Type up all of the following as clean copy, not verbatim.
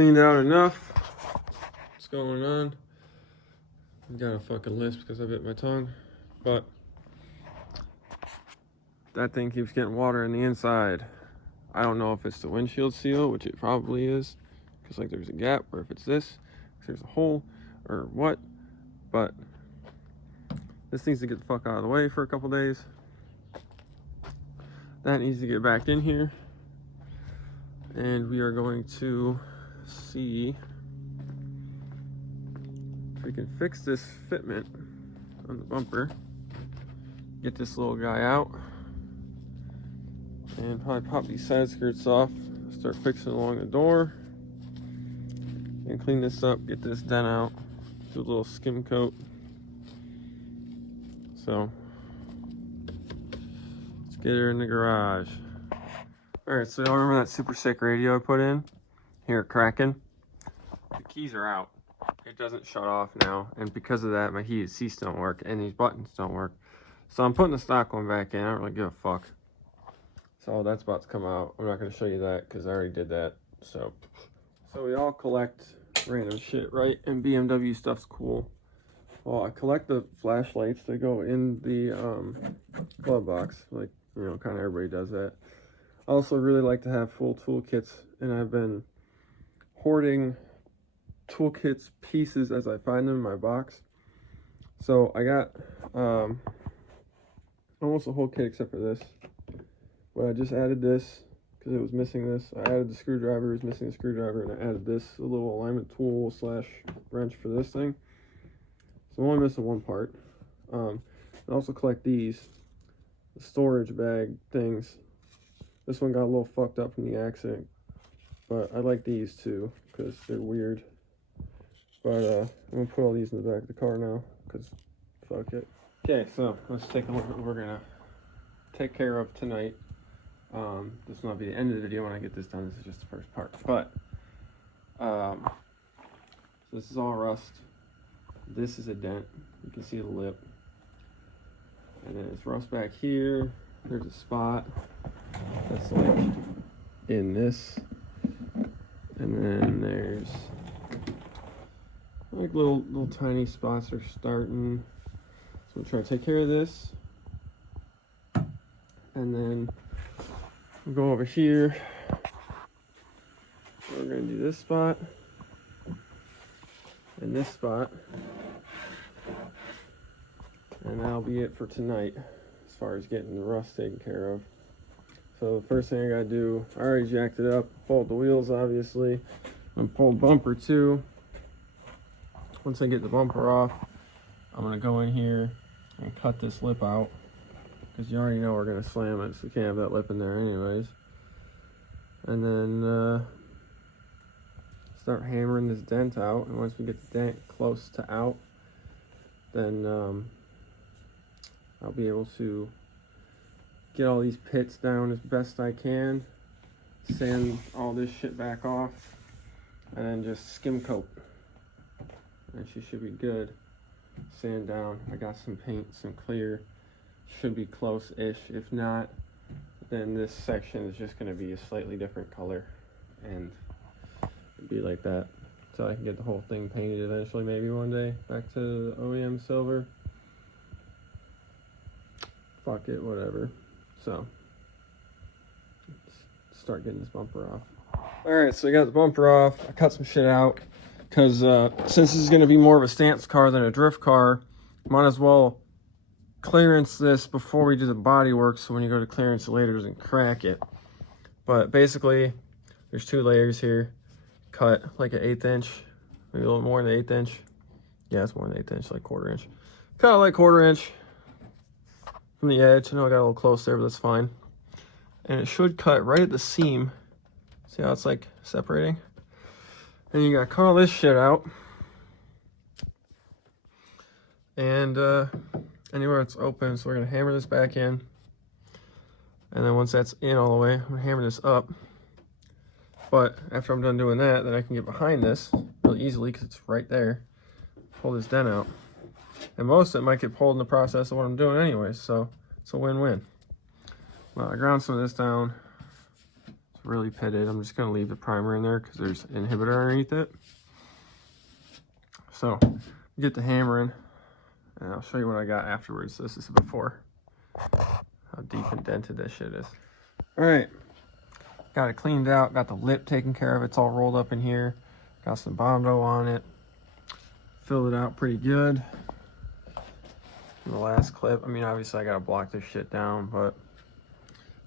cleaned out enough. What's going on? I got a fucking lisp because I bit my tongue, but that thing keeps getting water in the inside. I don't know if it's the windshield seal, which it probably is, because like there's a gap, or if it's this, because there's a hole, or what, but this needs to get the fuck out of the way for a couple days. That needs to get back in here, and we are going to see if we can fix this fitment on the bumper, get this little guy out, and probably pop these side skirts off, start fixing along the door, and clean this up, get this dent out, do a little skim coat. So let's get her in the garage. All right, so y'all remember that super sick radio I put in? Here, cracking. The keys are out. It doesn't shut off now, and because of that, my heated seats don't work, and these buttons don't work. So I'm putting the stock one back in. I don't really give a fuck. So that's about to come out. I'm not going to show you that because I already did that. So we all collect random shit, right? And BMW stuff's cool. Well, I collect the flashlights that go in the glove box. Like, you know, kind of everybody does that. I also really like to have full toolkits, and I've been hoarding toolkits pieces as I find them in my box. So I got almost the whole kit except for this. But I just added this because it was missing this. I added the screwdriver, it was missing the screwdriver, and I added this, a little alignment tool slash wrench for this thing. So I'm only missing one part. I also collect these, the storage bag things. This one got a little fucked up from the accident, but I like these too because they're weird. But I'm gonna put all these in the back of the car now because fuck it. Okay, so let's take a look at what we're gonna take care of tonight. This will not be the end of the video when I get this done. This is just the first part. But so this is all rust. This is a dent. You can see the lip. And then it's rust back here. There's a spot that's like in this. And then there's like little tiny spots are starting. So I'm trying to take care of this. And then we'll go over here. We're gonna do this spot and this spot. And that'll be it for tonight as far as getting the rust taken care of. So the first thing I gotta do, I already jacked it up, pulled the wheels obviously, and pulled bumper too. Once I get the bumper off, I'm gonna go in here and cut this lip out because you already know we're gonna slam it, so we can't have that lip in there anyways. And then start hammering this dent out, and once we get the dent close to out, then I'll be able to get all these pits down as best I can, sand all this shit back off, and then just skim coat. And she should be good. Sand down. I got some paint, some clear. Should be close-ish. If not, then this section is just going to be a slightly different color, and it'll be like that. So I can get the whole thing painted eventually, maybe one day. Back to the OEM silver. Fuck it, whatever. So, let's start getting this bumper off. Alright, so I got the bumper off. I cut some shit out because since this is going to be more of a stance car than a drift car, might as well clearance this before we do the body work, so when you go to clearance it later doesn't crack it. But basically, there's two layers here. Cut like an 1/8 inch, maybe a little more than 1/8 inch. Yeah, it's more than 1/8 inch, like 1/4 inch. Cut like 1/4 inch from the edge. I know I got a little close there, but that's fine. And it should cut right at the seam. See how it's like separating? And you gotta cut all this shit out. And anywhere it's open, so we're gonna hammer this back in. And then once that's in all the way, I'm gonna hammer this up. But after I'm done doing that, then I can get behind this really easily because it's right there. Pull this dent out. And most of it might get pulled in the process of what I'm doing anyway, so it's a win-win. Well, I ground some of this down. So It's really pitted. I'm just gonna leave the primer in there because there's an inhibitor underneath it. So get the hammering, and I'll show you what I got afterwards. This is before. How deep indented that shit is. All right, got it cleaned out. Got the lip taken care of. It's all rolled up in here. Got some Bondo on it. Filled it out pretty good. In the last clip, I mean, obviously I gotta block this shit down, but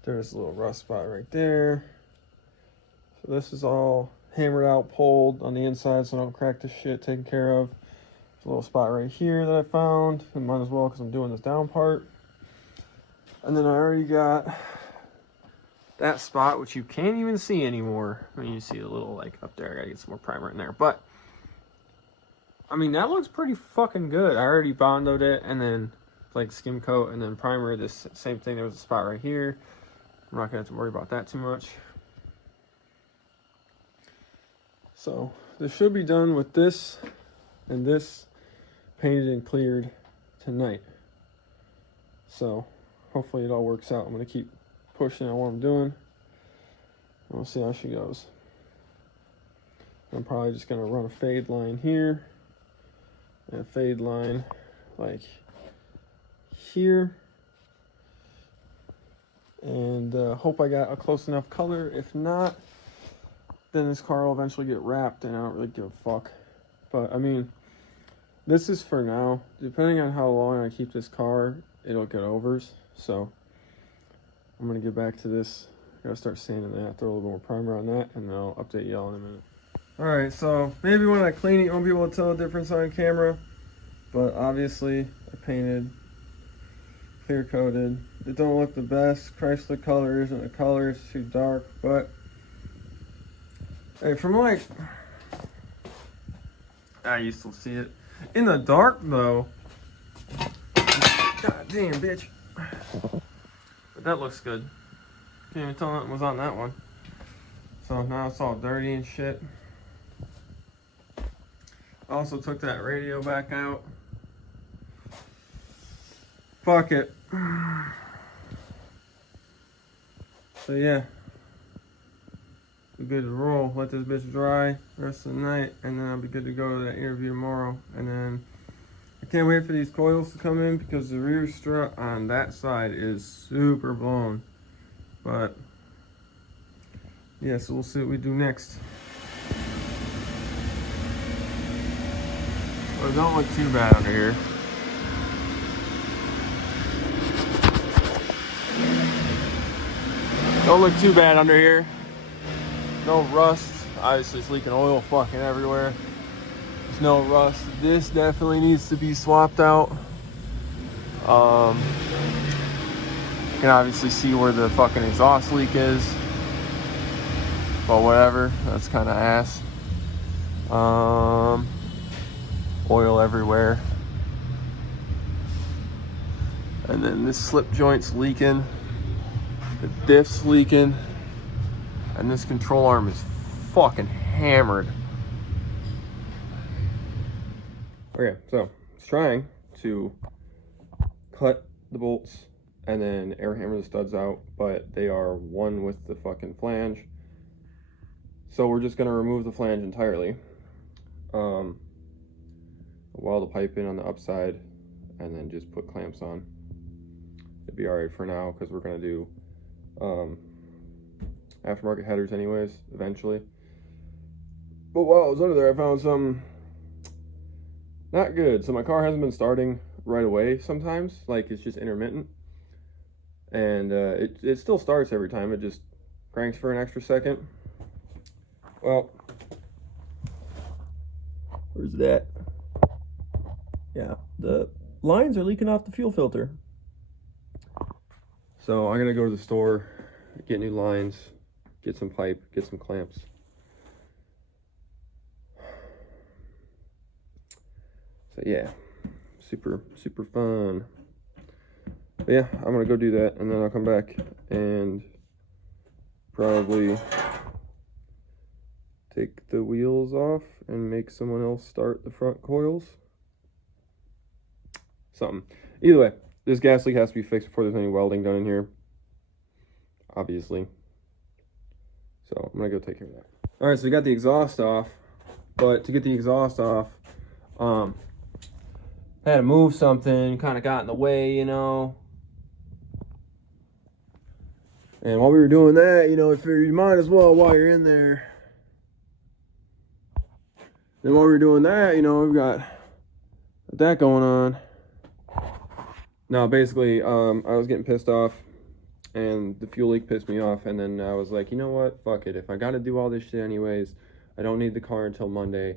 there's a little rust spot right there. So this is all hammered out, pulled on the inside so I don't crack this shit, taken care of. There's a little spot right here that I found, and might as well because I'm doing this down part. And then I already got that spot, which you can't even see anymore. I mean, you see a little, like, up there. I gotta get some more primer in there. But, I mean, that looks pretty fucking good. I already Bondoed it, and then, like, skim coat, and then primer. This same thing. There was a spot right here. I'm not gonna have to worry about that too much. So, this should be done with this and this painted and cleared tonight. So, hopefully it all works out. I'm gonna keep pushing on what I'm doing. We'll see how she goes. I'm probably just gonna run a fade line here and a fade line like here, and hope I got a close enough color. If not, then this car will eventually get wrapped, and I don't really give a fuck. But I mean, this is for now. Depending on how long I keep this car, it'll get overs. So I'm gonna get back to this. I gotta start sanding that, throw a little more primer on that, and then I'll update y'all in a minute. All right, so maybe when I clean it, you won't be able to tell the difference on camera, but obviously I painted, clear coated. It don't look the best. Chrysler color isn't the color, it's too dark, but hey, from like, I used to see it in the dark though. God damn, bitch. But that looks good. Can't even tell nothing was on that one. So now it's all dirty and shit. Also took that radio back out. Fuck it. So yeah, we're good to roll. Let this bitch dry the rest of the night, and then I'll be good to go to that interview tomorrow. And then I can't wait for these coils to come in because the rear strut on that side is super blown. But yeah, so we'll see what we do next. Well, it don't look too bad under here. Don't look too bad under here. No rust. Obviously it's leaking oil fucking everywhere. There's no rust. This definitely needs to be swapped out. You can obviously see where the fucking exhaust leak is. But whatever, that's kind of ass. Oil everywhere. And then this slip joint's leaking. The diff's leaking. And this control arm is fucking hammered. Okay, so it's trying to cut the bolts and then air hammer the studs out, but they are one with the fucking flange. So we're just gonna remove the flange entirely. Weld the pipe in on the upside and then just put clamps on. It'd be alright for now because we're gonna do aftermarket headers anyways, eventually. But while I was under there, I found some not good. So my car hasn't been starting right away sometimes, like it's just intermittent. And it still starts every time, it just cranks for an extra second. Well, where's that? Yeah, the lines are leaking off the fuel filter. So I'm gonna go to the store, get new lines, get some pipe, get some clamps. So yeah, super fun. But yeah, I'm gonna go do that, and then I'll come back and probably take the wheels off and make someone else start the front coils. Something. Either way, this gas leak has to be fixed before there's any welding done in here. Obviously. So I'm gonna go take care of that. All right, so we got the exhaust off, but to get the exhaust off, I had to move something, kind of got in the way, you know. And while we were doing that, you know, I figured you might as well while you're in there. Then while we were doing that, you know, we've got that going on. Now, basically, I was getting pissed off, and the fuel leak pissed me off, and then I was like, you know what, fuck it. If I got to do all this shit anyways, I don't need the car until Monday.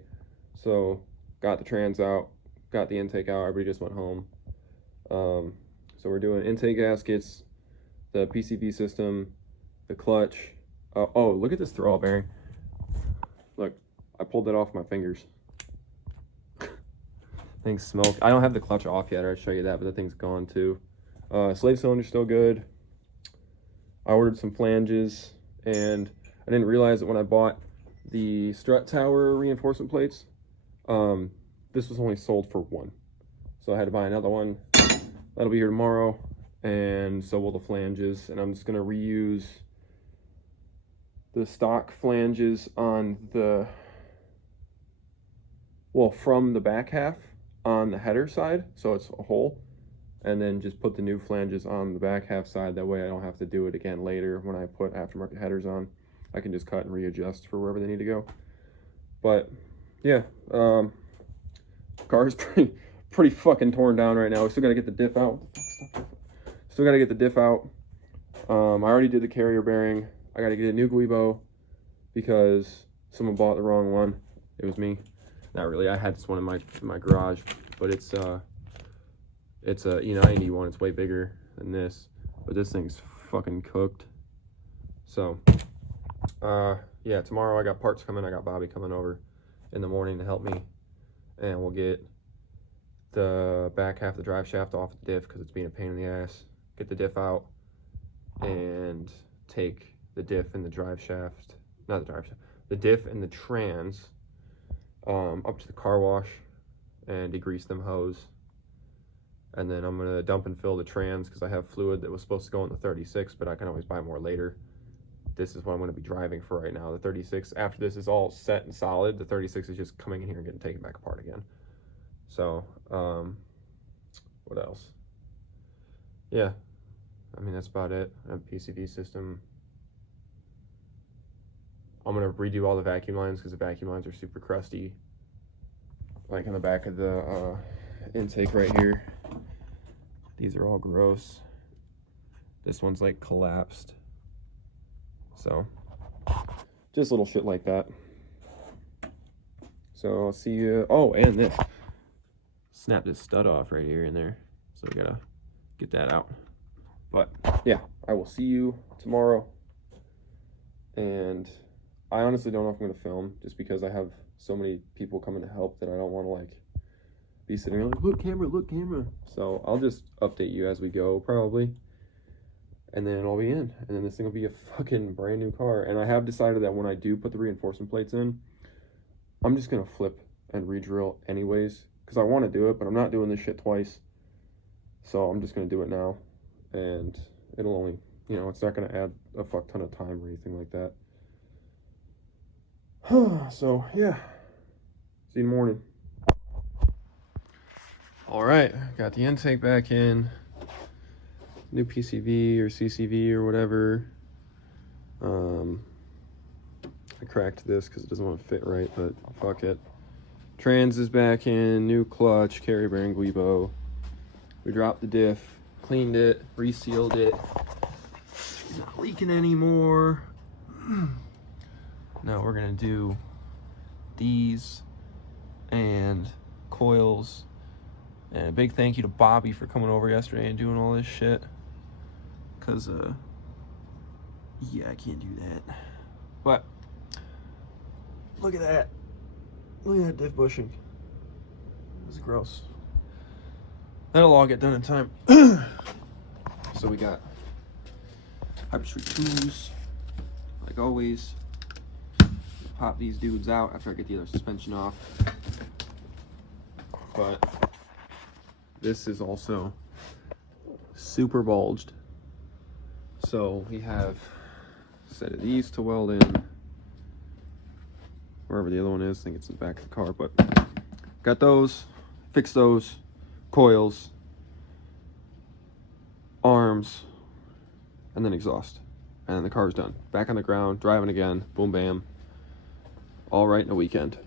So, got the trans out, got the intake out, everybody just went home. So we're doing intake gaskets, the PCV system, the clutch. Oh, look at this throw bearing. Look, I pulled that off my fingers. Thing's smoked. I don't have the clutch off yet, I'll show you that, but the thing's gone too. Slave cylinder's still good. I ordered some flanges, and I didn't realize that when I bought the strut tower reinforcement plates, this was only sold for one. So I had to buy another one. That'll be here tomorrow, and so will the flanges. And I'm just gonna reuse the stock flanges on the, well, from the back half on the header side, so it's a hole, and then just put the new flanges on the back half side. That way I don't have to do it again later when I put aftermarket headers on. I can just cut and readjust for wherever they need to go. But yeah, car is pretty fucking torn down right now. We still gotta get the diff out. Still gotta get the diff out. I already did the carrier bearing. I gotta get a new guibo because someone bought the wrong one. It was me. Not really. I had this one in my garage, but it's a E90 one. It's way bigger than this, but this thing's fucking cooked. So, yeah, tomorrow I got parts coming. I got Bobby coming over in the morning to help me, and we'll get the back half of the drive shaft off the diff because it's being a pain in the ass. Get the diff out and take the diff and the drive shaft, not the drive shaft, the diff and the trans up to the car wash and degrease them hose. And then I'm gonna dump and fill the trans because I have fluid that was supposed to go in the 36, but I can always buy more later. This is what I'm gonna be driving for right now. The 36, after this is all set and solid, the 36 is just coming in here and getting taken back apart again. So, what else? Yeah, I mean, that's about it. I have a PCV system. I'm gonna redo all the vacuum lines because the vacuum lines are super crusty. Like on the back of the intake right here. These are all gross. This one's like collapsed. So, just little shit like that. So I'll see you. Oh, and this. Snap this stud off right here in there. So we gotta get that out. But yeah, I will see you tomorrow. And I honestly don't know if I'm gonna film just because I have so many people coming to help that I don't want to like be sitting there like, look camera, look camera. So I'll just update you as we go probably. And then I'll be in. And then this thing will be a fucking brand new car. And I have decided that when I do put the reinforcement plates in, I'm just gonna flip and re-drill anyways. Because I want to do it, but I'm not doing this shit twice. So I'm just gonna do it now. And it'll only, you know, it's not gonna add a fuck ton of time or anything like that. So yeah, see you in the morning. All right, got the intake back in, new PCV or CCV or whatever. I cracked this because it doesn't want to fit right, but fuck it. Trans is back in, new clutch, carrier bearing, guibo. We dropped the diff, cleaned it, resealed it. It's not leaking anymore. Now we're gonna do these and coils. And a big thank you to Bobby for coming over yesterday and doing all this shit. Cause yeah, I can't do that. But look at that. Look at that diff bushing. This is gross. That'll all get done in time. So we got Hyperstreet 2s, like always. Pop these dudes out after I get the other suspension off. But this is also super bulged. So we have set of these to weld in. Wherever the other one is, I think it's in the back of the car, but got those, fixed those, coils, arms, and then exhaust. And the car's done. Back on the ground, driving again, boom, bam. All right in a weekend.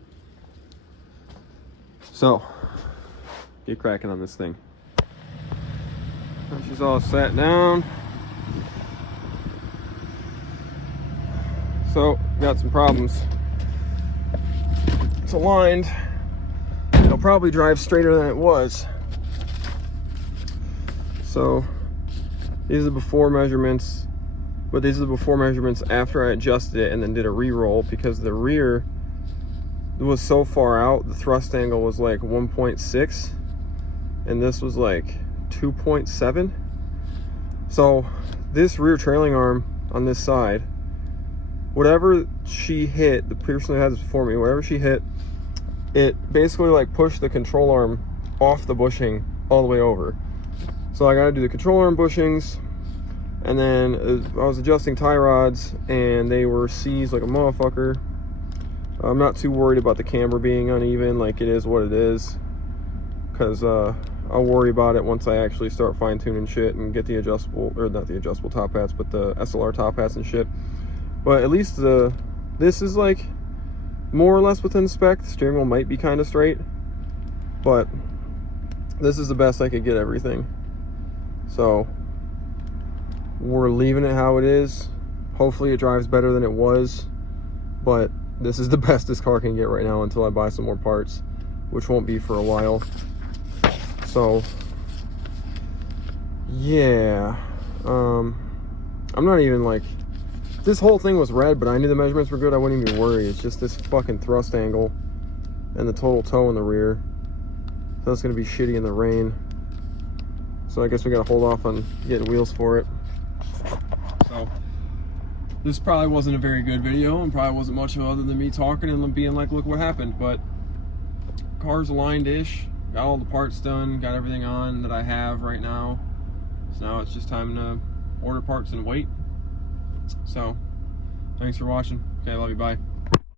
So, get cracking on this thing. And she's all sat down. So, got some problems. It's aligned. It'll probably drive straighter than it was. So, these are the before measurements, but these are the before measurements after I adjusted it and then did a re-roll, because the rear was so far out. The thrust angle was like 1.6 and this was like 2.7. So this rear trailing arm on this side, whatever she hit, the person who had this before me, whatever she hit, it basically like pushed the control arm off the bushing all the way over. So I gotta do the control arm bushings, and then I was adjusting tie rods and they were seized like a motherfucker. I'm not too worried about the camber being uneven, like it is what it is, because I'll worry about it once I actually start fine-tuning shit and get the adjustable, or not the adjustable top hats, but the SLR top hats and shit. But at least this is like more or less within spec. The steering wheel might be kind of straight, but this is the best I could get everything. So we're leaving it how it is. Hopefully it drives better than it was, but this is the best this car can get right now until I buy some more parts, which won't be for a while. So yeah, I'm not even like, if this whole thing was red but I knew the measurements were good, I wouldn't even worry. It's just this fucking thrust angle and the total toe in the rear, so that's gonna be shitty in the rain. So I guess we gotta hold off on getting wheels for it. So this probably wasn't a very good video, and probably wasn't much other than me talking and being like, look what happened. But car's aligned-ish, got all the parts done, got everything on that I have right now. So now it's just time to order parts and wait. So thanks for watching. Okay, love you, bye.